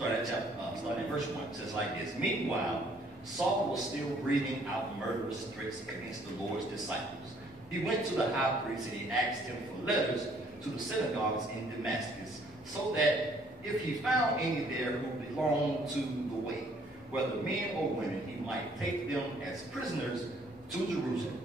starting at verse 1. It says like this. Meanwhile, Saul was still breathing out murderous threats against the Lord's disciples. He went to the high priest and he asked him for letters to the synagogues in Damascus, so that if he found any there who belonged to the way, whether men or women, he might take them as prisoners to Jerusalem.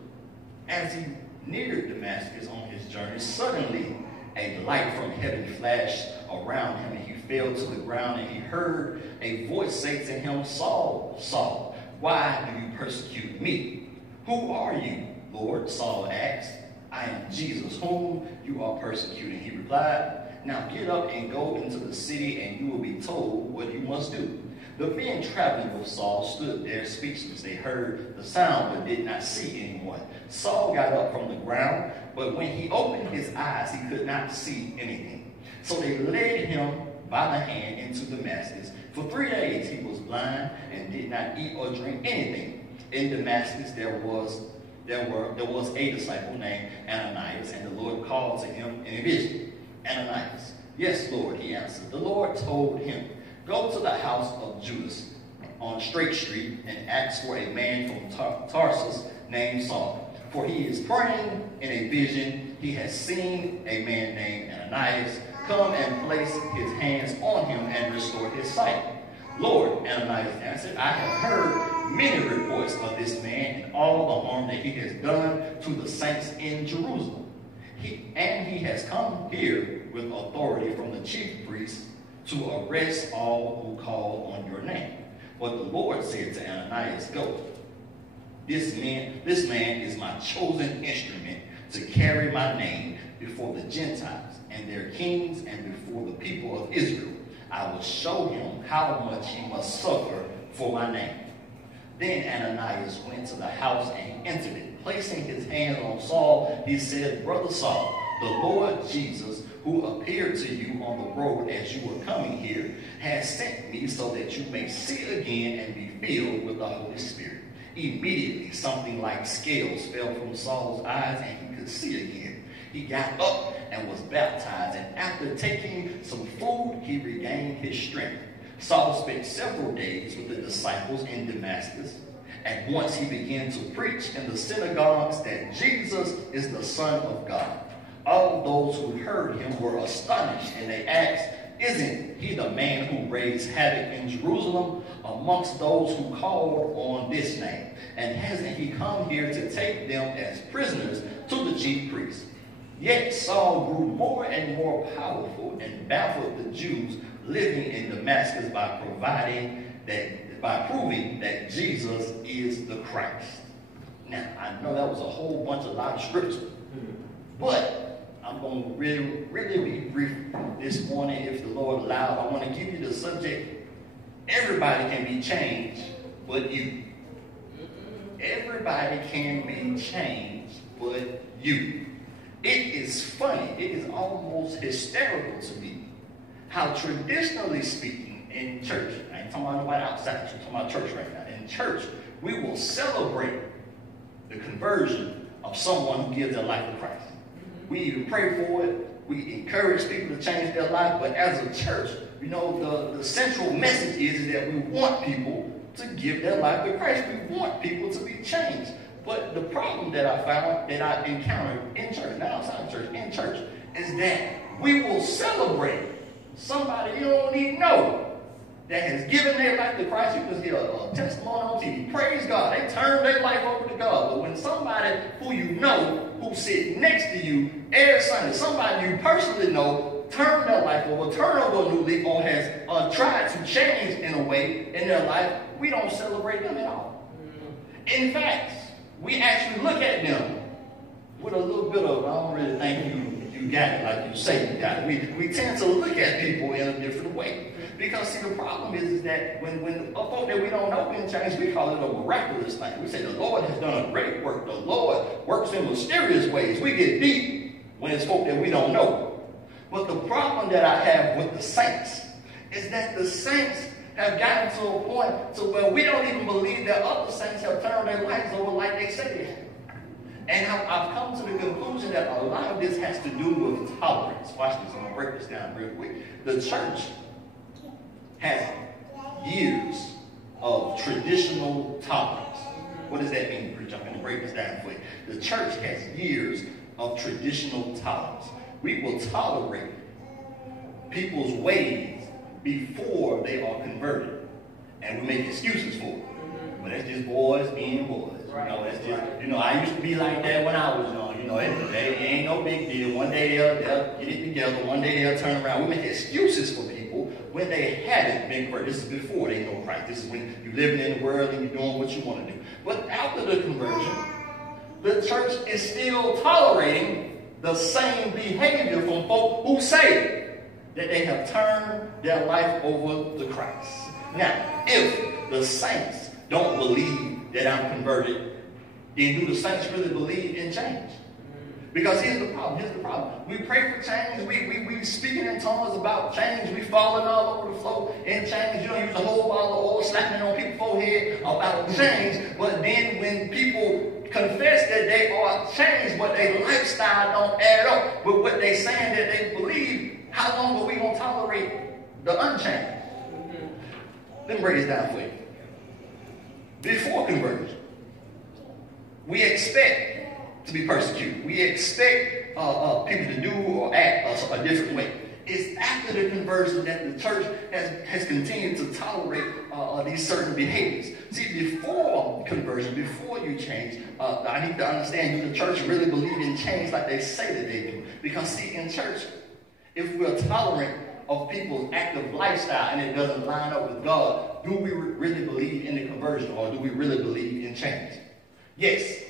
As he neared Damascus on his journey, suddenly a light from heaven flashed around him, and he fell to the ground, and he heard a voice say to him, Saul, Saul, why do you persecute me? Who are you, Lord? Saul asked. I am Jesus, whom you are persecuting. He replied, now get up and go into the city, and you will be told what you must do. The men traveling with Saul stood there speechless. They heard the sound but did not see anyone. Saul got up from the ground, but when he opened his eyes, he could not see anything. So they led him by the hand into Damascus. For 3 days he was blind and did not eat or drink anything. In Damascus there was a disciple named Ananias, and the Lord called to him in a vision. Ananias. Yes, Lord, he answered. The Lord told him, go to the house of Judas on Straight Street and ask for a man from Tarsus named Saul. For he is praying in a vision. He has seen a man named Ananias come and place his hands on him and restore his sight. Lord, Ananias answered, I have heard many reports of this man and all the harm that he has done to the saints in Jerusalem. He has come here with authority from the chief priests to arrest all who call on your name. But the Lord said to Ananias, go. This man is my chosen instrument to carry my name before the Gentiles and their kings and before the people of Israel. I will show him how much he must suffer for my name. Then Ananias went to the house and he entered it. Placing his hands on Saul, he said, Brother Saul, the Lord Jesus, who appeared to you on the road as you were coming here, has sent me so that you may see again and be filled with the Holy Spirit. Immediately, something like scales fell from Saul's eyes and he could see again. He got up and was baptized, and after taking some food, he regained his strength. Saul spent several days with the disciples in Damascus. At once he began to preach in the synagogues that Jesus is the Son of God. All those who heard him were astonished, and they asked, isn't he the man who raised havoc in Jerusalem amongst those who called on this name? And hasn't he come here to take them as prisoners to the chief priests? Yet Saul grew more and more powerful and baffled the Jews living in Damascus by proving that Jesus is the Christ. Now, I know that was a whole bunch of lot of scripture, but I'm going to really be brief this morning, if the Lord allows. I want to give you the subject. Everybody can be changed, but you. Everybody can be changed, but you. It is funny. It is almost hysterical to me how, traditionally speaking, in church, I ain't talking about nobody outside, I'm talking about church right now. In church, we will celebrate the conversion of someone who gives their life to Christ. We even pray for it. We encourage people to change their life. But as a church, you know, the central message is that we want people to give their life to Christ. We want people to be changed. But the problem that I found, that I encountered in church, not outside of church, in church, is that we will celebrate somebody you don't even know that has given their life to Christ. You can hear a testimony on TV. Praise God. They turned their life over to God. But when somebody who you know, who's sitting next to you every Sunday, somebody you personally know, turned their life over, turned over a new leaf, or has tried to change in a way in their life, we don't celebrate them at all. In fact, we actually look at them with a little bit of, I don't really think you got it like you say you got it. We tend to look at people in a different way. Because, see, the problem is that when folk that we don't know can change, we call it a miraculous thing. We say the Lord has done a great work. The Lord works in mysterious ways. We get deep when it's folk that we don't know. But the problem that I have with the saints is that the saints have gotten to a point to where we don't even believe that other saints have turned their lives over like they say they have. And I've come to the conclusion that a lot of this has to do with tolerance. Watch this, I'm going to break this down real quick. The church has years of traditional tolerance. What does that mean, preacher? I'm going to break this down for you. The church has years of traditional tolerance. We will tolerate people's ways before they are converted. And we make excuses for it. But that's just boys being boys. You know, that's just, I used to be like that when I was young. It ain't no big deal. One day they'll get it together. One day they'll turn around. We make excuses for people when they haven't been converted. This is before they know Christ. This is when you're living in the world and you're doing what you want to do. But after the conversion, the church is still tolerating the same behavior from folk who say that they have turned their life over to Christ. Now, if the saints don't believe that I'm converted, then do the saints really believe in change? Because here's the problem. We pray for change. We speaking in tongues about change. We falling all over the floor in change. You don't use a whole bottle of oil slapping on people's forehead about change. But then when people confess that they are changed, but their lifestyle don't add up with what they saying that they believe, how long are we going to tolerate the unchanged? Let me break this down for you. Before conversion, we expect to be persecuted. We expect people to do or act a different way. It's after the conversion that the church has continued to tolerate these certain behaviors. See, before conversion, before you change, I need to understand, do the church really believe in change like they say that they do? Because see, in church, if we're tolerant of people's active lifestyle and it doesn't line up with God, do we really believe in the conversion, or do we really believe in change? Yes,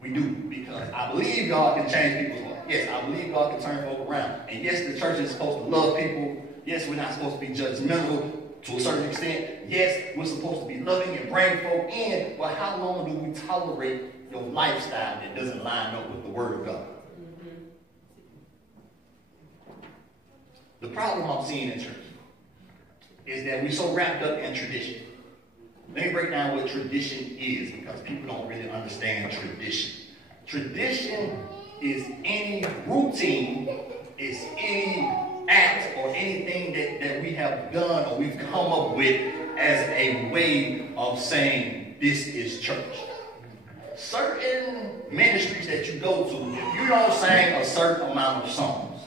we do, because I believe God can change people's lives. Yes, I believe God can turn folk around. And yes, the church is supposed to love people. Yes, we're not supposed to be judgmental to a certain extent. Yes, we're supposed to be loving and bring folk in. But how long do we tolerate your lifestyle that doesn't line up with the Word of God? The problem I'm seeing in church is that we're so wrapped up in tradition. Let me break down what tradition is, because people don't really understand tradition. Tradition is any routine, is any act or anything that we have done or we've come up with as a way of saying this is church. Certain ministries that you go to, if you don't sing a certain amount of songs,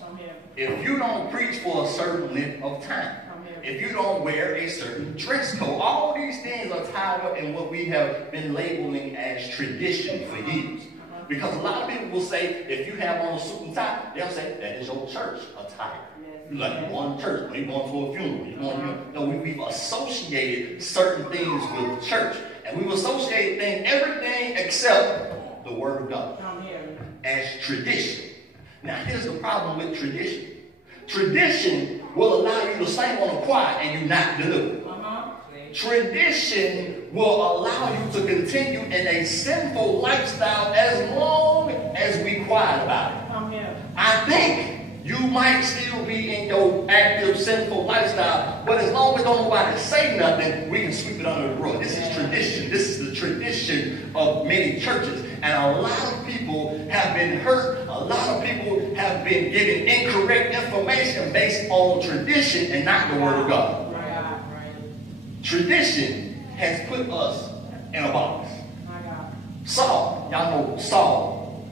if you don't preach for a certain length of time, if you don't wear a certain dress code, all these things are tied up in what we have been labeling as tradition for years. Because a lot of people will say, if you have on a suit and tie, they'll say, that is your church attire. Like you're going to church, or you're going to a funeral. We've associated certain things with church. And we've associated everything except the Word of God as tradition. Now, here's the problem with tradition. Tradition will allow you to sing on a choir and you not deliver. Tradition will allow you to continue in a sinful lifestyle as long as we quiet about it. I think you might still be in your active sinful lifestyle, but as long as don't nobody say nothing, we can sweep it under the rug. This is tradition. This is the tradition of many churches. And a lot of people have been hurt. A lot of people have been given incorrect information based on tradition and not the Word of God. Tradition has put us in a box. Saul, y'all know Saul.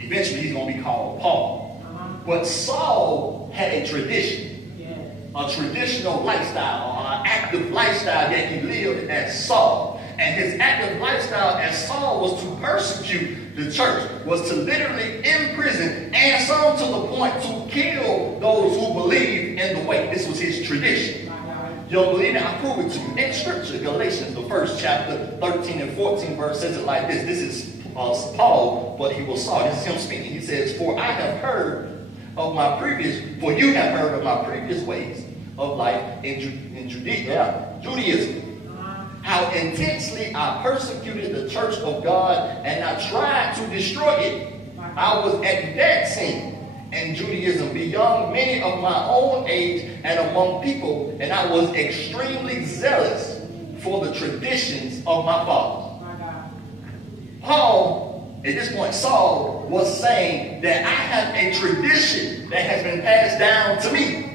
Eventually he's going to be called Paul. But Saul had a tradition, a traditional lifestyle, or an active lifestyle that he lived as Saul. And his active lifestyle as Saul was to persecute the church, was to literally imprison, and some to the point to kill those who believe in the way. This was his tradition. You don't believe it? I prove it to you. In Scripture, Galatians, the first chapter, 13 and 14 verse says it like this. This is Paul, but he was Saul. This is him speaking. He says, for you have heard of my previous ways of life in Judaism. How intensely I persecuted the church of God, and I tried to destroy it. I was at that scene in Judaism beyond many of my own age and among people, and I was extremely zealous for the traditions of my fathers. Paul, at this point, Saul was saying that I have a tradition that has been passed down to me.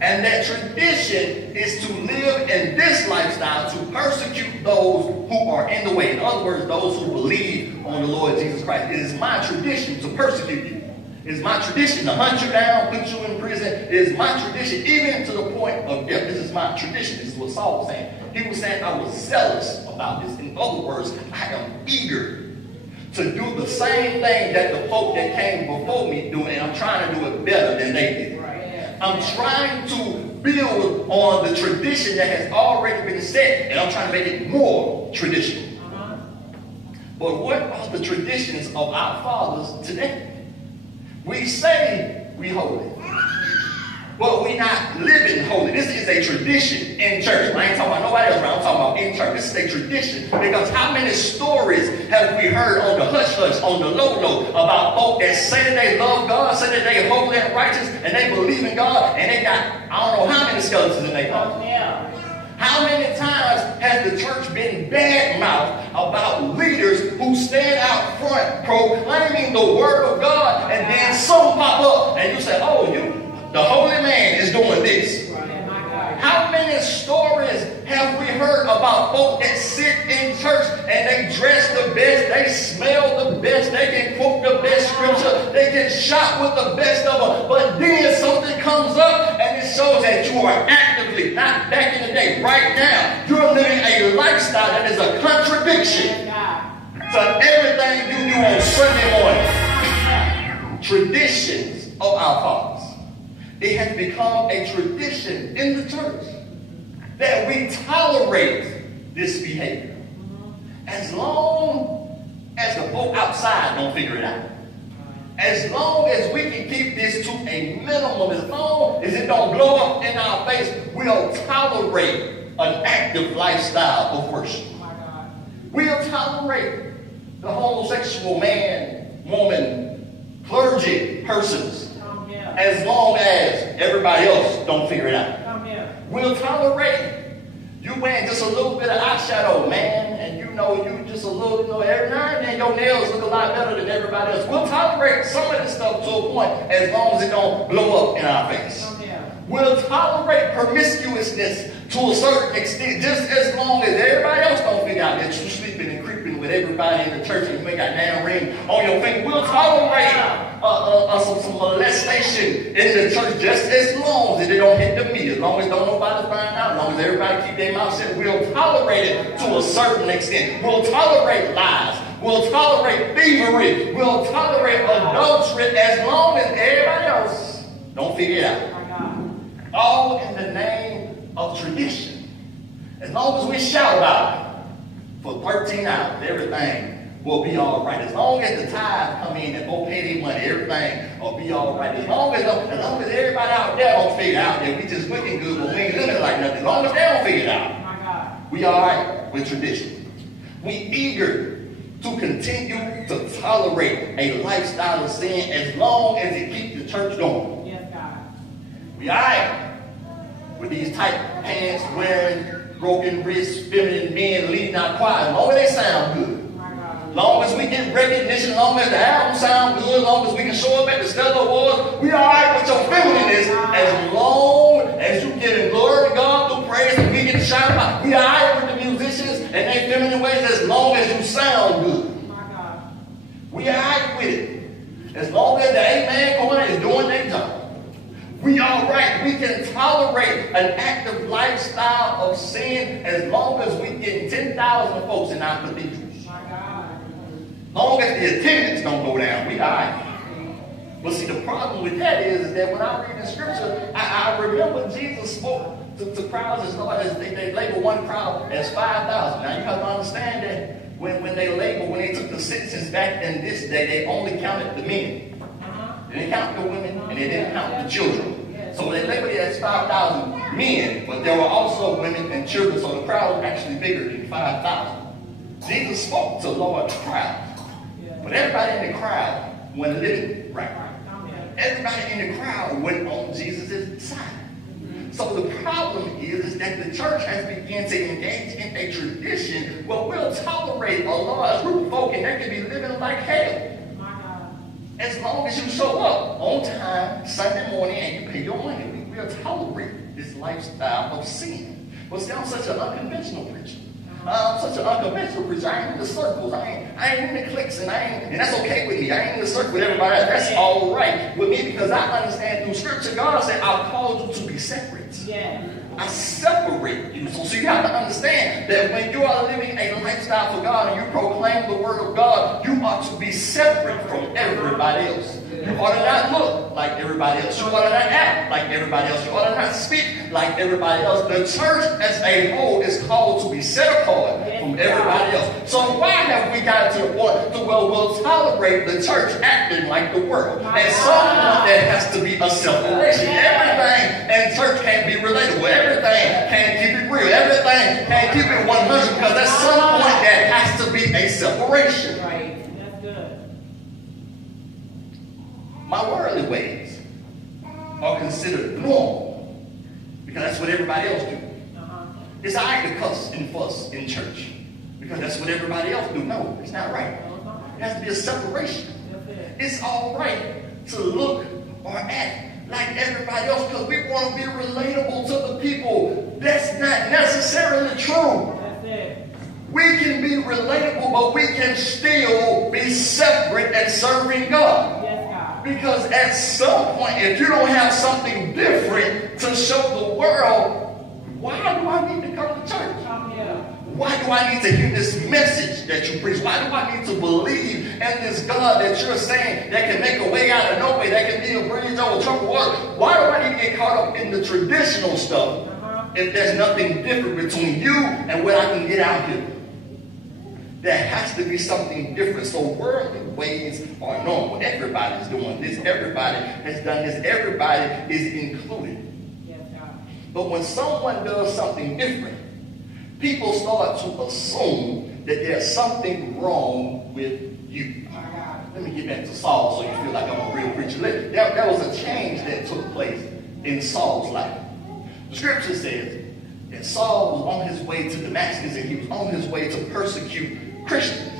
And that tradition is to live in this lifestyle to persecute those who are in the way. In other words, those who believe on the Lord Jesus Christ. It is my tradition to persecute you. It is my tradition to hunt you down, put you in prison. It is my tradition, even to the point of death. This is my tradition. This is what Saul was saying. He was saying, I was zealous about this. In other words, I am eager to do the same thing that the folk that came before me do, and I'm trying to do it better than they did. I'm trying to build on the tradition that has already been set, and I'm trying to make it more traditional. But what are the traditions of our fathers today? We say we holy, but we're not living holy. This is a tradition in church. I ain't talking about nobody else around. I'm talking about in church. This is a tradition. Because how many stories have we heard on the hush-hush, on the low-low, about folk that say that they love God, say that they are holy and righteous, and they believe in God, and they got, I don't know how many skeletons in their closet. How many times has the church been bad-mouthed about leaders who stand out front proclaiming the word of God, and then some pop up and you say, oh, the holy man is doing this. How many stories have we heard about folk that sit in church and they dress the best, they smell the best, they can quote the best scripture, they can shop with the best of them, but then something comes up and it shows that you are actively, not back in the day, right now, you're living a lifestyle that is a contradiction to everything you do on Sunday morning. Traditions of our fathers. It has become a tradition in the church that we tolerate this behavior. As long as the folk outside don't figure it out. As long as we can keep this to a minimum, as long as it don't blow up in our face, we'll tolerate an active lifestyle of worship. We'll tolerate the homosexual man, woman, clergy persons, as long as everybody else don't figure it out. We'll tolerate you wearing just a little bit of eyeshadow, man, and you just a little, every now and then your nails look a lot better than everybody else. We'll tolerate some of this stuff to a point as long as it don't blow up in our face. We'll tolerate promiscuousness to a certain extent, just as long as everybody else don't figure out that you're sleeping and creeping with everybody in the church and you ain't got a damn ring on your finger. We'll tolerate some molestation in the church just as long as it don't hit the media, as long as don't nobody find out, as long as everybody keep their mouth shut. We'll tolerate it to a certain extent. We'll tolerate lies. We'll tolerate thievery. We'll tolerate adultery as long as everybody else don't figure it out. All in the name of tradition. As long as we shout about it for 13 hours, everything will be all right. As long as the tithe come in and go pay their money, everything will be all right. As long as everybody out there don't figure out that we just looking good, but we ain't living like nothing. As long as they don't figure it out, we all right with tradition. We eager to continue to tolerate a lifestyle of sin as long as it keeps the church going. Yes, God. We all right with these tight pants wearing, broken wrists, feminine men leading our choir, as long as they sound good. As long as we get recognition, as long as the album sound good, as long as we can show up at the Stellar Awards, we all right with your feminineness, as long as you give glory to God through praise and we get to shout about. We all right with the musicians and their feminine ways, as long as you sound good. We all right with it, as long as the amen corner is doing their job. We all right. We can tolerate an active lifestyle of sin as long as we get 10,000 folks in our cathedrals. As long as the attendance don't go down, we all right. But see, the problem with that is that when I read the scripture, I remember Jesus spoke to crowds as large as they label one crowd as 5,000. Now you have to understand that when they took the census back in this day, they only counted the men. They didn't count the women, and they didn't count the children. So they labeled it as 5,000 men, but there were also women and children, so the crowd was actually bigger than 5,000. Jesus spoke to large crowds, but everybody in the crowd wasn't living right. Everybody in the crowd went on Jesus' side. So the problem is that the church has begun to engage in a tradition where we'll tolerate a large group of folk, and they can be living like hell. As long as you show up on time Sunday morning and you pay your money, we'll tolerate this lifestyle of sin. But see, I'm such an unconventional preacher. I'm such an unconventional preacher. I ain't in the circles. I ain't in the cliques, and that's okay with me. I ain't in the circle with everybody else. That's all right with me because I understand through Scripture, God said, "I've called you to be separate." Yeah. I separate you. So you have to understand that when you are living a lifestyle for God and you proclaim the word of God, you ought to be separate from everybody else. You ought to not look like everybody else. You ought to not act like everybody else. You ought to not speak like everybody else. The church as a whole is called to be set apart from everybody else. So why have we got to the point to where we'll tolerate the church acting like the world? At some point there has to be a separation. Everything in church can't be relatable. Everything can't keep it real. Everything can't keep it 100 because at some point there has to be a separation. My worldly ways are considered normal because that's what everybody else do. It's all right to cuss and fuss in church because that's what everybody else do. No, it's not right. It has to be a separation. It's all right to look or act like everybody else because we want to be relatable to the people. That's not necessarily true. We can be relatable, but we can still be separate and serving God. Because at some point, if you don't have something different to show the world, why do I need to come to church? Why do I need to hear this message that you preach? Why do I need to believe in this God that you're saying that can make a way out of no way, that can be a bridge over troubled water? Why do I need to get caught up in the traditional stuff if there's nothing different between you and what I can get out here? There has to be something different. So worldly ways are normal. Everybody's doing this. Everybody has done this. Everybody is included. But when someone does something different, people start to assume that there's something wrong with you. Let me get back to Saul so you feel like I'm a real preacher. There was a change that took place in Saul's life. The scripture says that Saul was on his way to Damascus and he was on his way to persecute Christians.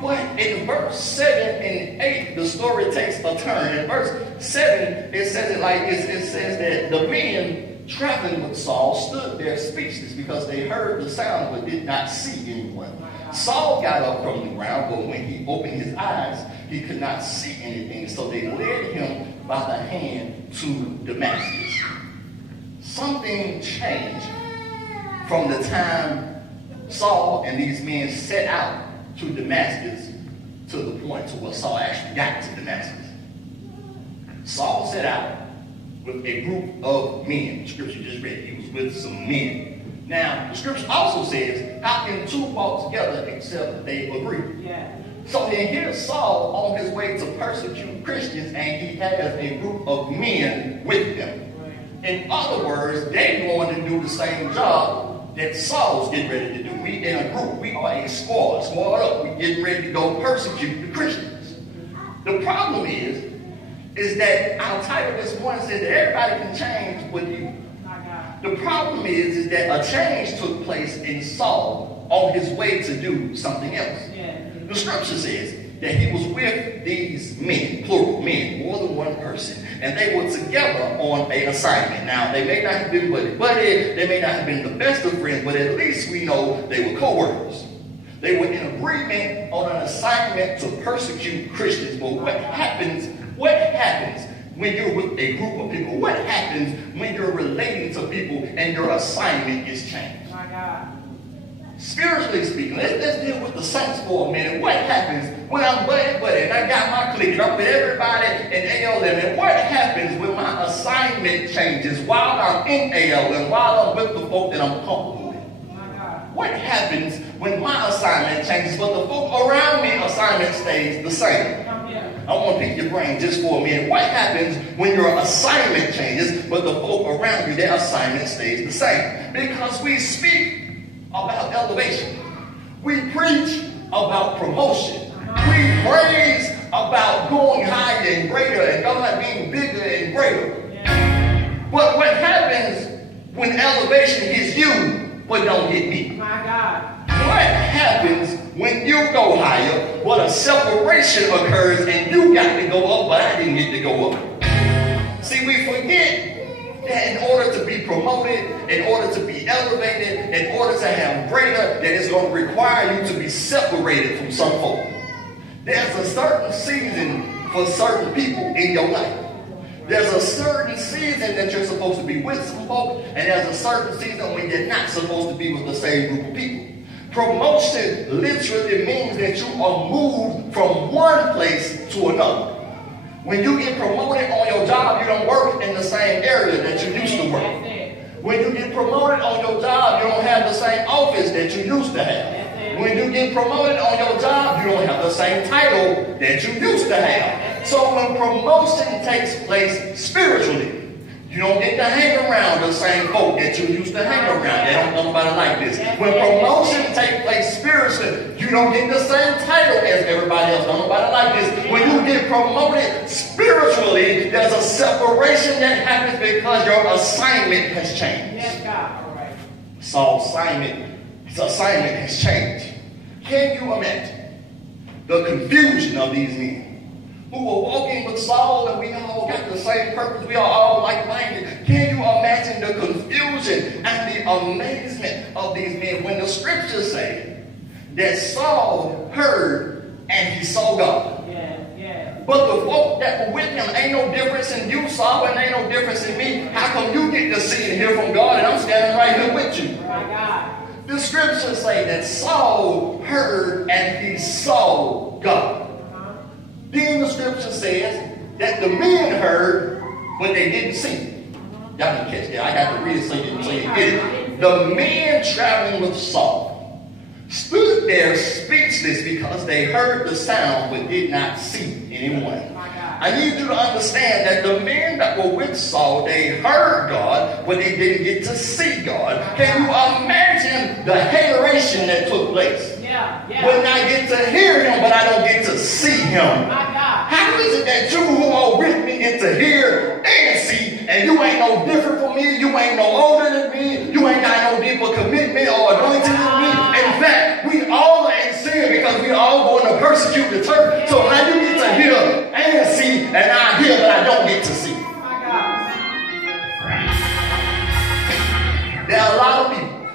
But in verse 7 and 8, the story takes a turn. In verse 7, it says it like this. It says that the men traveling with Saul stood there speechless because they heard the sound but did not see anyone. Saul got up from the ground, but when he opened his eyes, he could not see anything. So they led him by the hand to Damascus. Something changed from the time Saul and these men set out to Damascus to the point to where Saul actually got to Damascus. Saul set out with a group of men. The scripture just read. He was with some men. Now, the scripture also says, how can two walk together except they agree? So then here's Saul on his way to persecute Christians, and he has a group of men with him. In other words, they want to do the same job that Saul's getting ready to do. We in a group. We are a squad up. We getting ready to go persecute the Christians. The problem is that our title this morning says that everybody can change but you. The problem is that a change took place in Saul on his way to do something else. The scripture says that he was with these men, plural men, more than one person, and they were together on an assignment. Now, they may not have been buddy, they may not have been the best of friends, but at least we know they were co-workers. They were in agreement on an assignment to persecute Christians. But what happens when you're with a group of people? What happens when you're relating to people and your assignment is changed? My God. Spiritually speaking, let's deal with the saints for a minute. What happens when I'm buddy and I got my clique and I'm with everybody in ALM? And what happens when my assignment changes while I'm in ALM, while I'm with the folk that I'm comfortable with? What happens when my assignment changes but the folk around me assignment stays the same? I want to pick your brain just for a minute. What happens when your assignment changes but the folk around you, their assignment stays the same? Because we speak about elevation. We preach about promotion. We praise about going higher and greater and God being bigger and greater. But what happens when elevation hits you but don't hit me? My God. What happens when you go higher but a separation occurs and you got to go up but I didn't get to go up? See, we forget that in order to be promoted, in order to be elevated, in order to have greater, that it's going to require you to be separated from some folk. There's a certain season for certain people in your life. There's a certain season that you're supposed to be with some folk, and there's a certain season when you're not supposed to be with the same group of people. Promotion literally means that you are moved from one place to another. When you get promoted on your job, you don't work in the same area that you used to work. When you get promoted on your job, you don't have the same office that you used to have. When you get promoted on your job, you don't have the same title that you used to have. So when promotion takes place spiritually, you don't get to hang around the same folk that you used to hang around. They don't know nobody like this. When promotion takes place spiritually, you don't get the same title as everybody else. Don't nobody like this. When you get promoted spiritually, there's a separation that happens because your assignment has changed. Yes, God. All right. Saul's assignment has changed. Can you imagine the confusion of these men who were walking with Saul, and we all got the same purpose, we are all like-minded? Can you imagine the confusion and the amazement of these men when the scriptures say that Saul heard and he saw God? But the folk that were with him, ain't no difference in you, Saul, and ain't no difference in me. How come you get to see and hear from God and I'm standing right here with you? My God. The scriptures say that Saul heard and he saw God. Then the scripture says that the men heard, but they didn't see. Y'all can catch that. I got to read it so you get it. The men traveling with Saul stood there speechless because they heard the sound but did not see anyone. I need you to understand that the men that were with Saul, they heard God, but they didn't get to see God. Can you imagine the hateration that took place? When I get to hear him, but I don't get to see him. How is it that you who are with me get to hear and see, and you ain't no different from me, you ain't no older than me, you ain't got no deeper commitment or anointing than me? In fact, we all are in sin because we all going to persecute the church. So how you get to hear and see, and I hear, but I don't get to see? There are a lot of people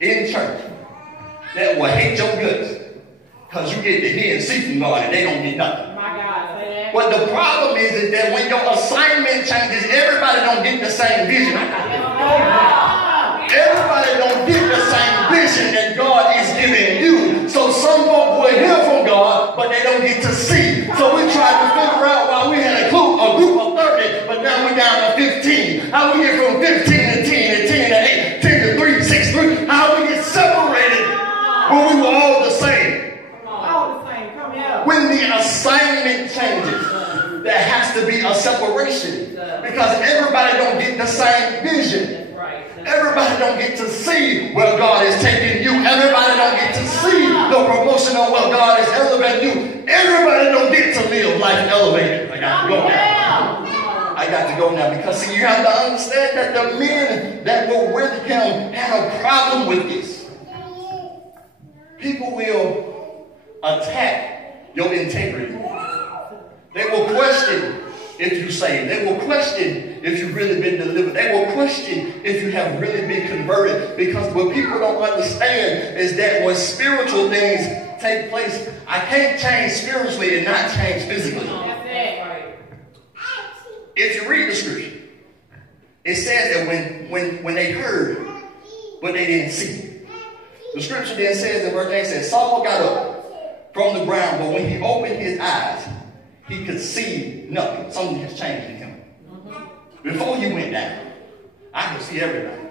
in church that will hate your guts because you get to hear and see from God and they don't get nothing. But the problem is that when your assignment changes, everybody don't get the same vision. Everybody don't get the same vision that God is giving you. So some folk will hear from God, but they don't get to see. So we tried to figure out why we had a group of 30, but now we're down to 15. How we get from 15 to 10 to 10 to 8, 10 to 3, 6, 3. How we get separated when we were all the same. When the assignment changes, there has to be a separation because everybody don't get the same vision. Everybody don't get to see where God is taking you. Everybody don't get to see the promotion of where God is elevating you. Everybody don't get to live life elevated. I got to go now. I got to go now because see, you have to understand that the men that were with him had a problem with this. People will attack your integrity. They will question if you saved. They will question if you've really been delivered. They will question if you have really been converted. Because what people don't understand is that when spiritual things take place, I can't change spiritually and not change physically. If you read the scripture, it says that when they heard, but they didn't see. The scripture then says in verse 8, says, Saul got up from the ground, but when he opened his eyes, he could see nothing. Something has changed in him. Before he went down, I could see everything.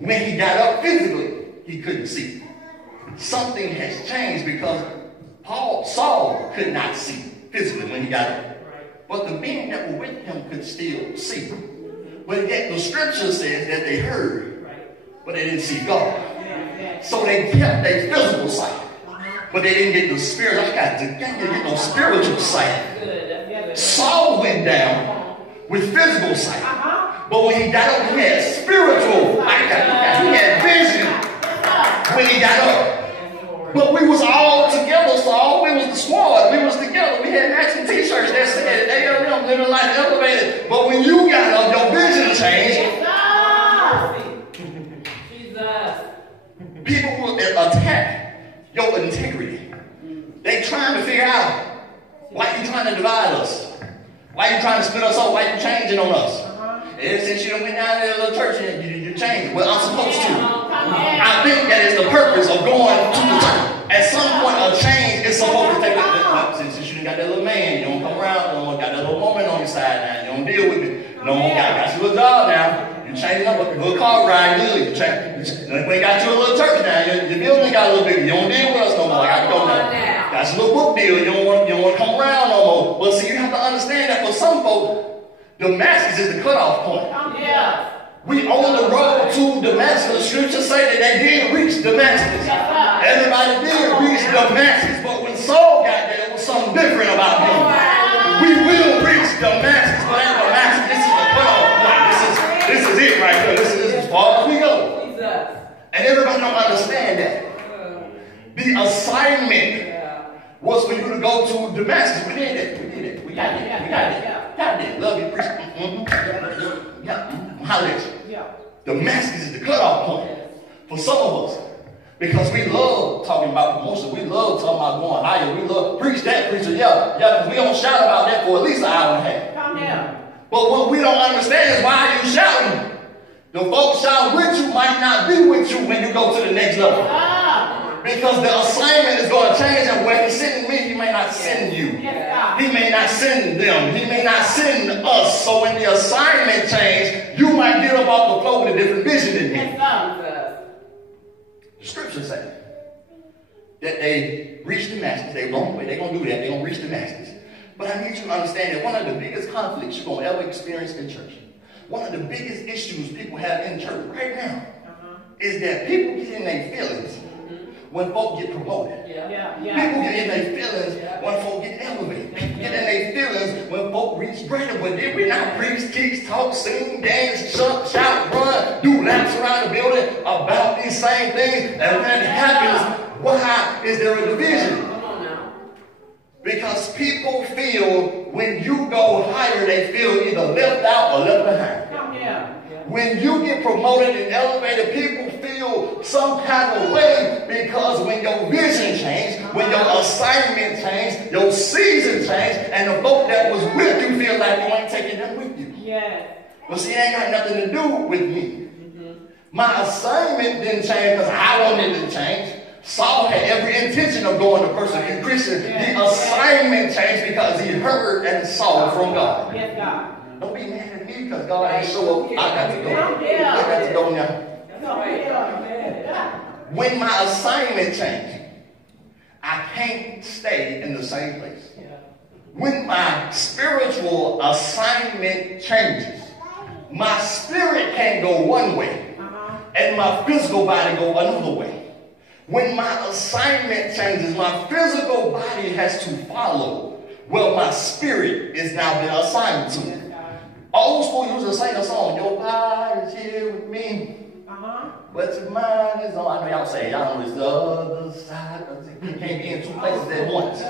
When he got up physically, he couldn't see. Something has changed because Saul could not see physically when he got up. But the men that were with him could still see. But yet the scripture says that they heard, but they didn't see God. So they kept their physical sight. But they didn't get the spirit. I got to get no spiritual sight. Saul went down with physical sight. But when he got up, he had spiritual. He had vision when he got up. But we was all together, Saul. We was the squad. We was together. We had matching t-shirts that said ALM, living life elevated. But when you got up, your vision changed. down there in a little church and you change. Well, I'm supposed to. I think that is the purpose of going to the church. At some point, a change is supposed to take place. Since you got that little man, you don't come around, you don't got that little woman on your side now, you don't deal with it. No more, got you a job now. You changing up a little car ride, good. You got you a little church now. Your building got a little bigger. You don't deal with us no more. I got to go now. Got your little book deal. You don't want to come around no more. Well, see, you have to understand that for some folks, Damascus is the cutoff point. We on the road to Damascus. The scriptures say that they did reach Damascus. Everybody did reach Damascus, but when Saul got there, it was something different about him. We will reach Damascus, but at Damascus, this is the cutoff point. This is it right here. This is as far as we go. And everybody don't understand that. The assignment was for you to go to Damascus. We did it. We got it. Love you, preach. Damascus is the cutoff point for some of us. Because we love talking about promotion. We love talking about going higher. We love preach that, preacher. Because we don't shout about that for at least an hour and a half. But what we don't understand is why are you shouting? The folks shouting with you might not be with you when you go to the next level. Because the assignment is going to change, and where he's sending me, he may not send you. He may not send them. He may not send us. So when the assignment changes, you might get up off the floor with a different vision than me. The scriptures say that they reached Damascus. They wrong way. They're going to do that. They're going to reach Damascus. But I need you to understand that one of the biggest conflicts you're going to ever experience in church, one of the biggest issues people have in church right now, is that people get in their feelings when folk get promoted. People get in their feelings when folk get elevated. People get in their feelings when folk reach greater. But did we not preach, teach, talk, sing, dance, shout, run, do laps around the building about these same things? And when it happens, why is there a division? Because people feel when you go higher, they feel either left out or left behind. When you get promoted and elevated, people feel some kind of way because when your vision changed, when your assignment changed, your season changed, and the folk that was with you feel like you ain't taking them with you. Well, see, it ain't got nothing to do with me. My assignment didn't change because I wanted it to change. Saul had every intention of going to persecute Christians. The assignment changed because he heard and saw from God. Don't be mad at me because God ain't show up. I got to go. I got to go now. When my assignment changed, I can't stay in the same place. When my spiritual assignment changes, my spirit can't go one way and my physical body go another way. When my assignment changes, my physical body has to follow. Well, my spirit is now been assigned to. Old school used to sing a song, your body is here with me, but your mind is on. I know y'all say, y'all know it's the other side. You can't be in two places at once.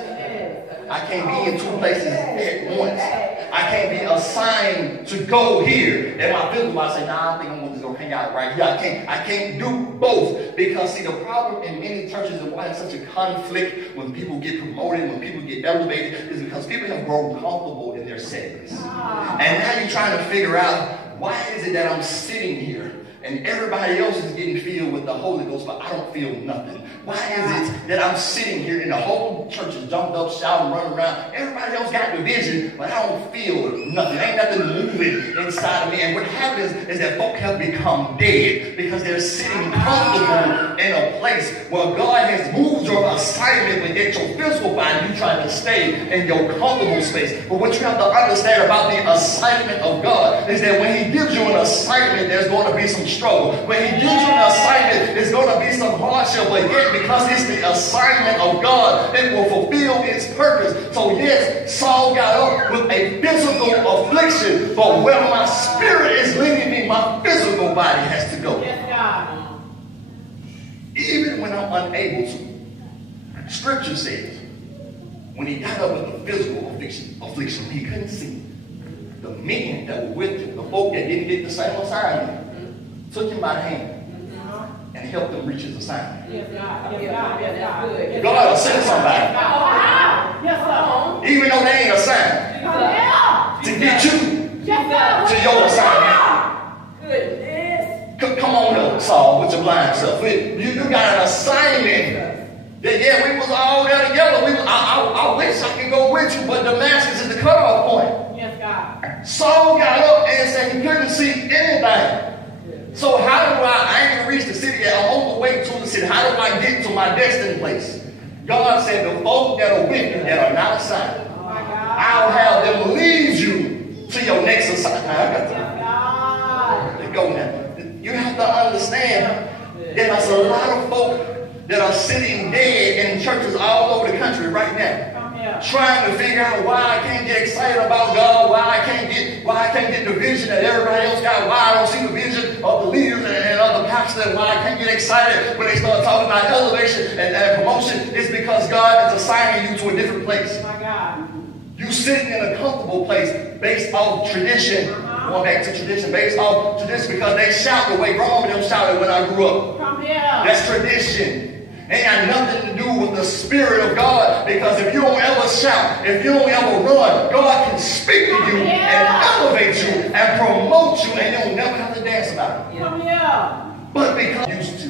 I can't be in two places at once. I can't be assigned to go here. And my physical body say, nah, I think I'm just going to hang out right here. I can't do both. Because, see, the problem in many churches and why it's such a conflict when people get promoted, when people get elevated, is because people have grown comfortable in their settings. And now you're trying to figure out, why is it that I'm sitting here and everybody else is getting filled with the Holy Ghost, but I don't feel nothing? Why is it that I'm sitting here and the whole church is jumped up, shouting, running around? Everybody else got the vision, but I don't feel nothing. Ain't nothing moving inside of me. And what happens is that folk have become dead because they're sitting comfortable in a place where God has moved your assignment, but yet your physical body, you trying to stay in your comfortable space. But what you have to understand about the assignment of God is that when he gives you an assignment, there's going to be some struggle. When he gives you an assignment, there's going to be some hardship, but yet because it's the assignment of God, it will fulfill its purpose. So yes, Saul got up with a physical affliction, but where my spirit is leading me, my physical body has to go. Even when I'm unable to. Scripture says, when he got up with a physical affliction, he couldn't see. The men that were with him, the folk that didn't get the same assignment, took him by the hand and helped him reach his assignment. God will send somebody, even though they ain't assigned, to get you to your assignment. look, Saul, with your blind self. You got an assignment that, yeah, we was all there together. I wish I could go with you, but Damascus is the cutoff point. Yes, God. Saul got up and said he couldn't see anything. So how do I ain't even reached the city yet. I'm on the way to the city. How do I get to my destined place? God said the folk that are with you that are not assigned, I'll have them lead you to your next assignment. I got to go now. You have to understand there's a lot of folk that are sitting dead in churches all over the country right now, trying to figure out why I can't get excited about God, why I can't get the vision that everybody else got, why I don't see the vision of the leaders and other pastors, why I can't get excited when they start talking about elevation and promotion. It's because God is assigning you to a different place. My God. You sitting in a comfortable place based off tradition. Going back to tradition, based off tradition, because they shout the way grandma them shouted when I grew up. Come here. That's tradition. Ain't got nothing to do with the Spirit of God, because if you don't ever shout, if you don't ever run, God can speak to you and elevate you and promote you, and you'll never have to dance about it. Come here. But because used to,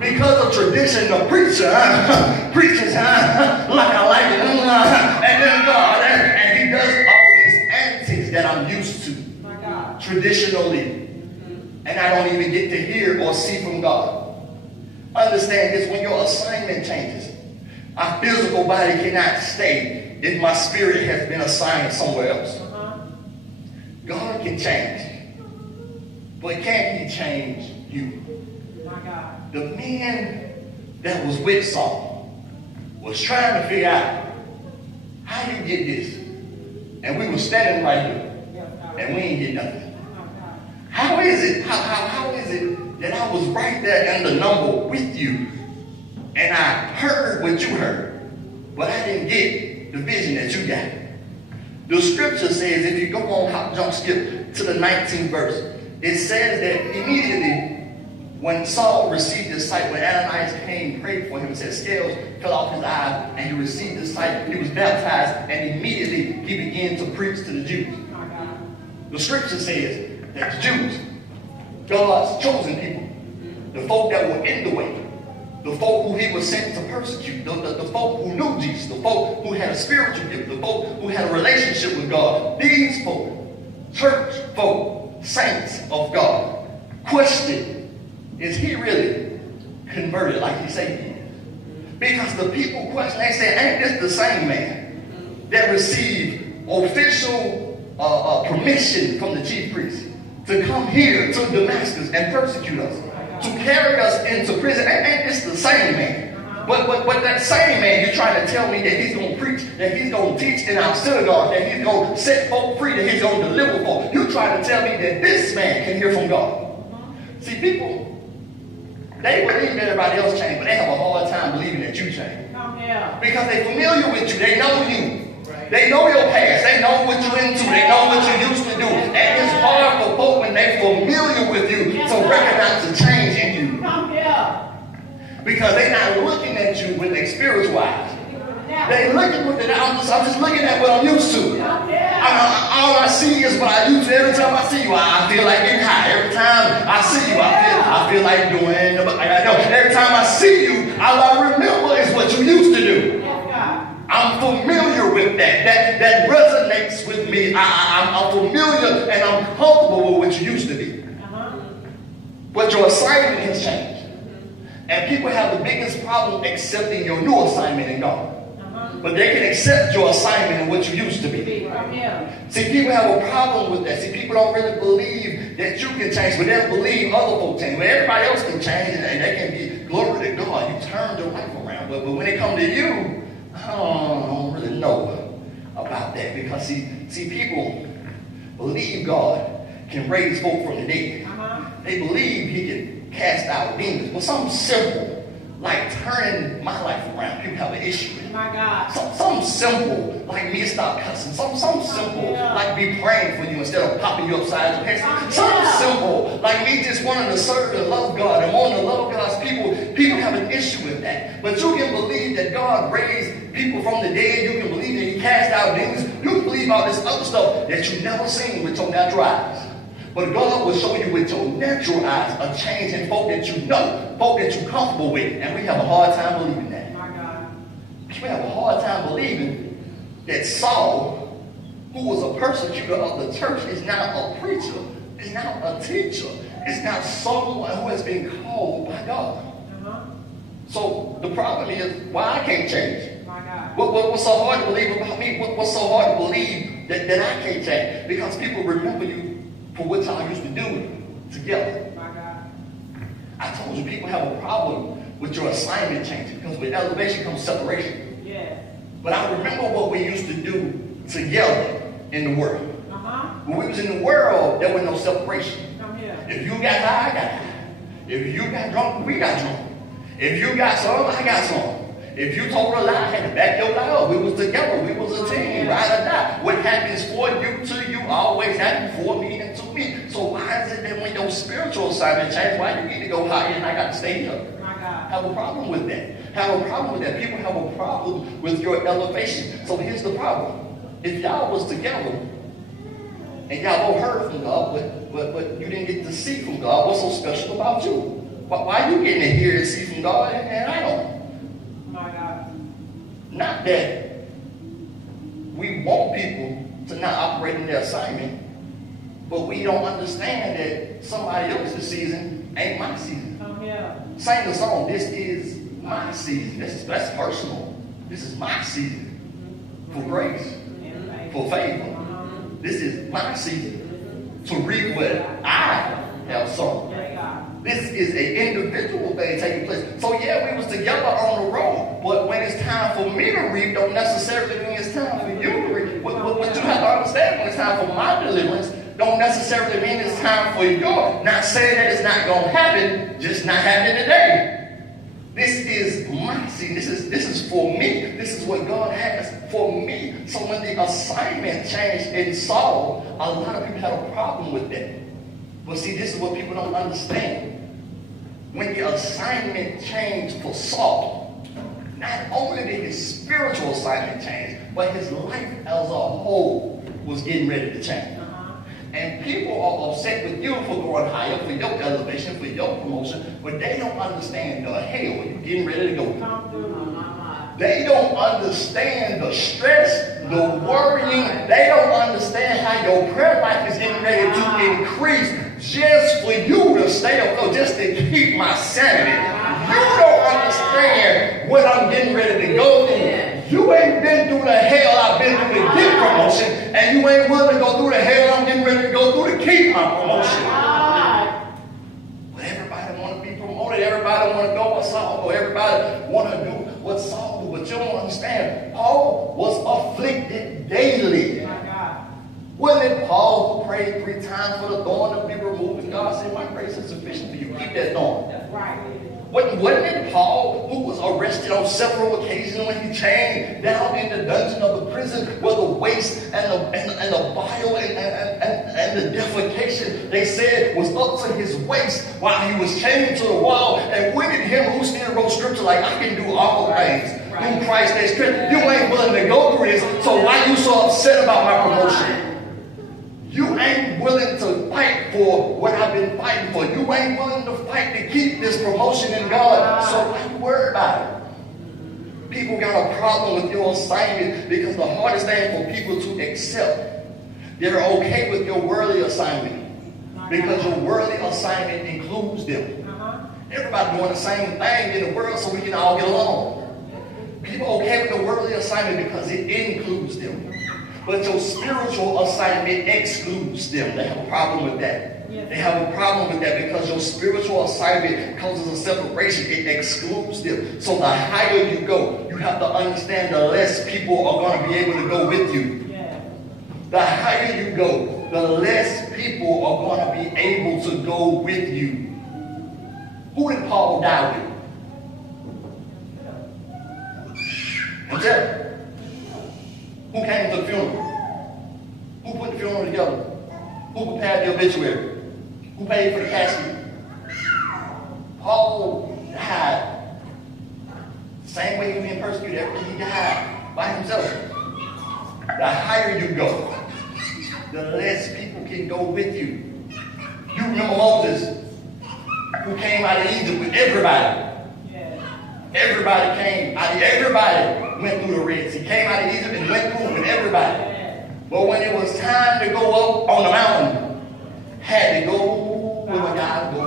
because of tradition, the preacher preaches like I like it, and then God, and he does all these antics that I'm used to traditionally, and I don't even get to hear or see from God. Understand this: when your assignment changes, our physical body cannot stay if my spirit has been assigned somewhere else. God can change, but can he change you? My God. The man that was with Saul was trying to figure out how you get this, and we were standing right here, and we ain't get nothing. How is it? How is it that I was right there in the number with you, and I heard what you heard, but I didn't get the vision that you got? The scripture says, if you go on, jump skip to the 19th verse, it says that immediately when Saul received his sight, when Ananias came, prayed for him, it said scales fell off his eyes, and he received his sight. He was baptized, and immediately he began to preach to the Jews. The scripture says that the Jews, God's chosen people, the folk that were in the way, the folk who he was sent to persecute, the folk who knew Jesus, the folk who had a spiritual gift, the folk who had a relationship with God, these folk, church folk, saints of God, questioned, is he really converted like he said he is? Because the people questioned, they said, ain't this the same man that received official permission from the chief priest to come here to Damascus and persecute us, to carry us into prison? Ain't this the same man? But that same man, you're trying to tell me that he's going to preach, that he's going to teach in our synagogue, that he's going to set folk free, that he's going to deliver folk. You're trying to tell me that this man can hear from God. See, people, they believe everybody else changed, but they have a hard time believing that you changed. Because they're familiar with you. They know you. They know your past. They know what you're into. They know what you used to do. And it's hard for folk when they're familiar with you to recognize the change in you. Because they're not looking at you with their spiritual eyes. They're looking with it. I'm just looking at what I'm used to. All I see is what I used to. Every time I see you, I feel like getting high. Every time I see you, I feel like doing. Every time I see you, all I remember is what you used to do. I'm familiar with that. That resonates with me. I'm familiar and I'm comfortable with what you used to be. But your assignment has changed. And people have the biggest problem accepting your new assignment in God. But they can accept your assignment and what you used to be. See, people have a problem with that. See, people don't really believe that you can change, but they believe other folks change. When everybody else can change and they can be glory to God, you turned your life around. But when it comes to you, I don't really know about that. Because see, people believe God can raise folk from the dead. They believe he can cast out demons. But something simple like turning my life around, people have an issue with. My God. Something simple like me stop cussing. Something simple like me praying for you instead of popping you upside your head. Something simple like me just wanting to serve and love God and wanting to love God's people. People have an issue with that. But you can believe that God raised people from the dead. You can believe that he cast out demons. You can believe all this other stuff that you've never seen with your natural eyes. But God will show you with your natural eyes, a change in folk that you know, folk that you're comfortable with. And we have a hard time believing that. My God. We have a hard time believing that Saul, who was a persecutor of the church, is now a preacher, is now a teacher, is now someone who has been called by God. So the problem is why I can't change. My God. What's so hard to believe about me? What's so hard to believe that I can't change? Because people remember you for what y'all used to do together. My God. I told you people have a problem with your assignment changing because with elevation comes separation. Yeah. But I remember what we used to do together in the world. When we was in the world, there was no separation. Come here. If you got high, I got high. If you got drunk, we got drunk. If you got some, I got some. If you told a lie, I had to back your lie up. We was together. We was a team, ride or die. What happens for you to you always happens for me and to me. So why is it that when your spiritual assignment changes, why you need to go higher and I got to stay here? My God. Have a problem with that. Have a problem with that. People have a problem with your elevation. So here's the problem. If y'all was together and y'all both heard from God, but you didn't get to see from God, what's so special about you? Why are you getting to hear and see from God and I don't? My God. Not that we want people to not operate in their assignment, but we don't understand that somebody else's season ain't my season. Come here. Sing the song, this is my season. That's personal. This is my season for grace, for favor. This is my season to reap what I have sown. This is an individual thing taking place. So yeah, we was together on the road, but when it's time for me to reap, don't necessarily mean it's time for you to reap. What you have to understand, when it's time for my deliverance, don't necessarily mean it's time for yours. Not saying that it's not going to happen, just not happening today. This is my season. This is for me. This is what God has for me. So when the assignment changed in Saul, a lot of people had a problem with that. But see, this is what people don't understand. When the assignment changed for Saul, not only did his spiritual assignment change, but his life as a whole was getting ready to change. And people are upset with you for going higher, for your elevation, for your promotion, but they don't understand the hell you're getting ready to go through. They don't understand the stress, the worrying. They don't understand how your prayer life is getting ready to increase just for you to stay afloat, just to keep my sanity. You don't understand what I'm getting ready to go through. You ain't been through the hell I've been through to get promotion, and you ain't willing to go through the hell I'm getting ready to go through to keep my promotion. But everybody want to be promoted. Everybody want to go what Saul go. Everybody want to do what Saul do. But you don't understand. Paul was afflicted daily. Wasn't it Paul who prayed 3 times for the thorn to be removed? And God said, my grace is sufficient for you. Keep that thorn. That's right. Wasn't it Paul who was arrested on several occasions when he chained down in the dungeon of the prison where the waste and the bile and the defecation, they said, was up to his waist while he was chained to the wall? And look at him who still wrote scripture like, I can do all things through Christ that strength. You ain't willing to go through this, so why you so upset about my promotion? You ain't willing to fight for what I've been fighting for. You ain't willing to fight to keep this promotion in God. So why you worried about it? People got a problem with your assignment because the hardest thing for people to accept, they're okay with your worldly assignment because your worldly assignment includes them. Everybody doing the same thing in the world so we can all get along. People okay with the worldly assignment because it includes them. But your spiritual assignment excludes them. They have a problem with that. They have a problem with that because your spiritual assignment causes a separation. It excludes them. So the higher you go, you have to understand the less people are going to be able to go with you. The higher you go, the less people are going to be able to go with you. Who did Paul die with? Himself. Who came to the funeral? Who put the funeral together? Who prepared the obituary? Who paid for the casket? Paul died. Same way he was being persecuted. He died by himself. The higher you go, the less people can go with you. You remember Moses. who came out of Egypt with everybody. Everybody came out. Everybody went through the Red Sea. He came out of Egypt and went through with everybody. But when it was time to go up on the mountain, had to go where God go.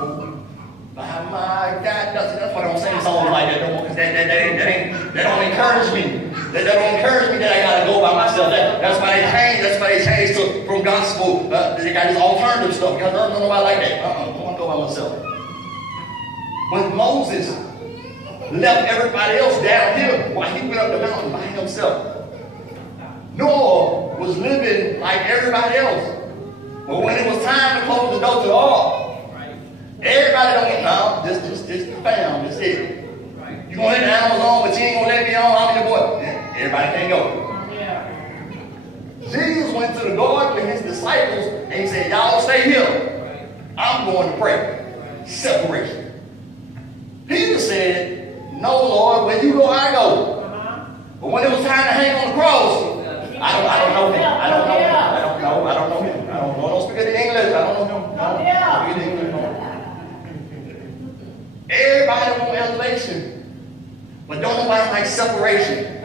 By my God, that's why I don't sing songs like that no more, because that don't encourage me. That don't encourage me that I gotta go by myself. That's why they changed. That's why they changed from gospel. They got this alternative stuff. Because nobody like that. I want to go by myself. But Moses left everybody else down here while he went up the mountain by himself. Noah was living like everybody else. But when it was time to close the door to the ark, everybody don't get no, this the fam, this it. You gonna let the animals on, but you ain't gonna let me on, I'm your boy. Everybody can't go. Jesus went to the garden with his disciples and he said, y'all stay here. I'm going to pray. Separation. Peter said, no, Lord, where you go, I go. But when it was time to hang on the cross, I don't know him. I don't know him. I don't know him. I don't speak the English. I don't know him. I don't speak the English. Everybody want elevation, but don't nobody like separation.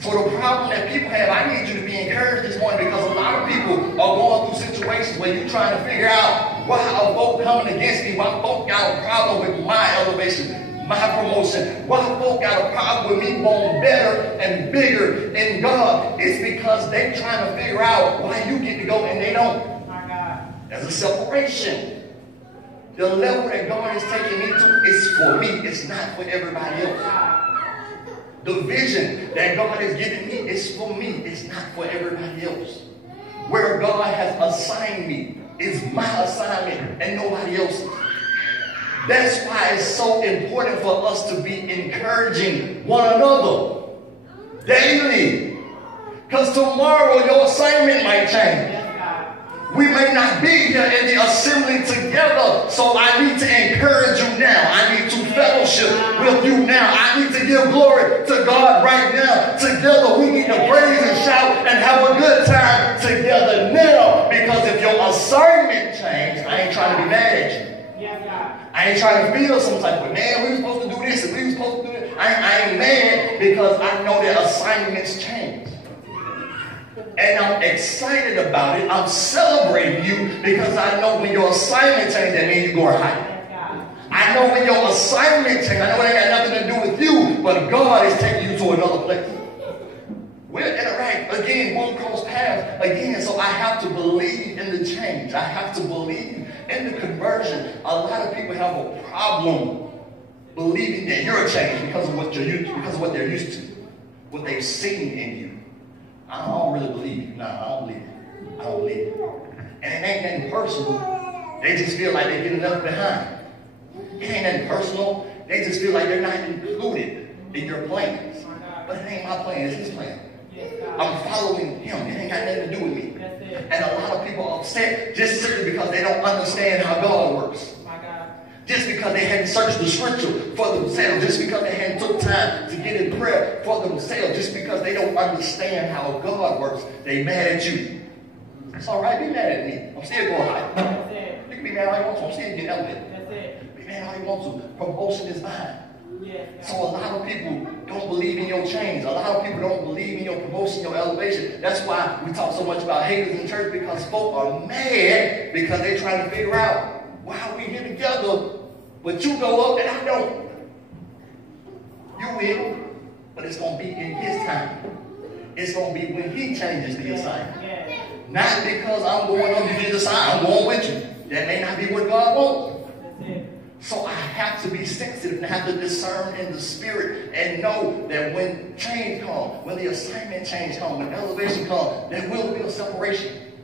So the problem that people have, I need you to be encouraged this morning, because a lot of people are going through situations where you're trying to figure out why are folk coming against me, why folk got a problem with my elevation, my promotion, why folk got a problem with me going better and bigger in God. It's because they're trying to figure out why you get to go and they don't. My God. There's a separation. The level that God is taking me to is for me. It's not for everybody else. The vision that God has given me is for me. It's not for everybody else. Where God has assigned me is my assignment and nobody else's. That's why it's so important for us to be encouraging one another daily. Because tomorrow your assignment might change. We may not be here in the assembly together, so I need to encourage you now. I need to fellowship with you now. I need to give glory to God right now. Together we need to praise and shout and have a good time together now. Because if your assignment changed, I ain't trying to be mad at you. I ain't trying to feel some type of, man, we were supposed to do this and we were supposed to do this. I ain't mad, because I know that assignments change. And I'm excited about it. I'm celebrating you, because I know when your assignment changes, that means you're going higher. I know when your assignment changes, I know it ain't got nothing to do with you, but God is taking you to another place. We'll interact again, we'll cross paths again. So I have to believe in the change. I have to believe in the conversion. A lot of people have a problem believing that you're changed because of what you're used to, because of what they're used to, what they've seen in you. I don't really believe it. No, I don't believe it. I don't believe it. And it ain't nothing personal. They just feel like they're getting left behind. It ain't nothing personal. They just feel like they're not included in your plans. But it ain't my plan, it's his plan. I'm following him. It ain't got nothing to do with me. And a lot of people are upset just simply because they don't understand how God works. Just because they hadn't searched the scripture for themselves, just because they hadn't took time to get in prayer for themselves, just because they don't understand how God works, they mad at you. It's all right, be mad at me. I'm still going high. You can be mad all you want to. I'm still getting elevated. Be mad all you want to. Promotion is mine. So a lot of people don't believe in your change. A lot of people don't believe in your promotion, your elevation. That's why we talk so much about haters in church, because folk are mad because they're trying to figure out why we here together, but you go up and I don't. You will, but it's going to be in his time. It's going to be when he changes the assignment. Not because I'm going up to his assignment. I'm going with you. That may not be what God wants. So I have to be sensitive and have to discern in the spirit and know that when change comes, when the assignment change comes, when elevation comes, there will be a separation.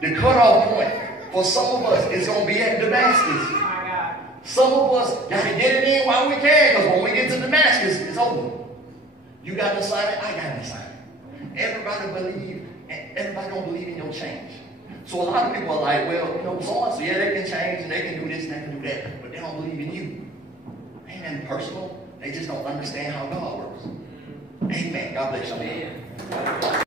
The cutoff point for some of us is going to be at Damascus. Some of us got to get it in while we can, because when we get to Damascus, it's over. You got an assignment, I got an assignment. Everybody don't believe in your change. So a lot of people are like, well, you know, so yeah, they can change and they can do this and they can do that, but they don't believe in you. Ain't nothing personal. They just don't understand how God works. Amen. God bless you.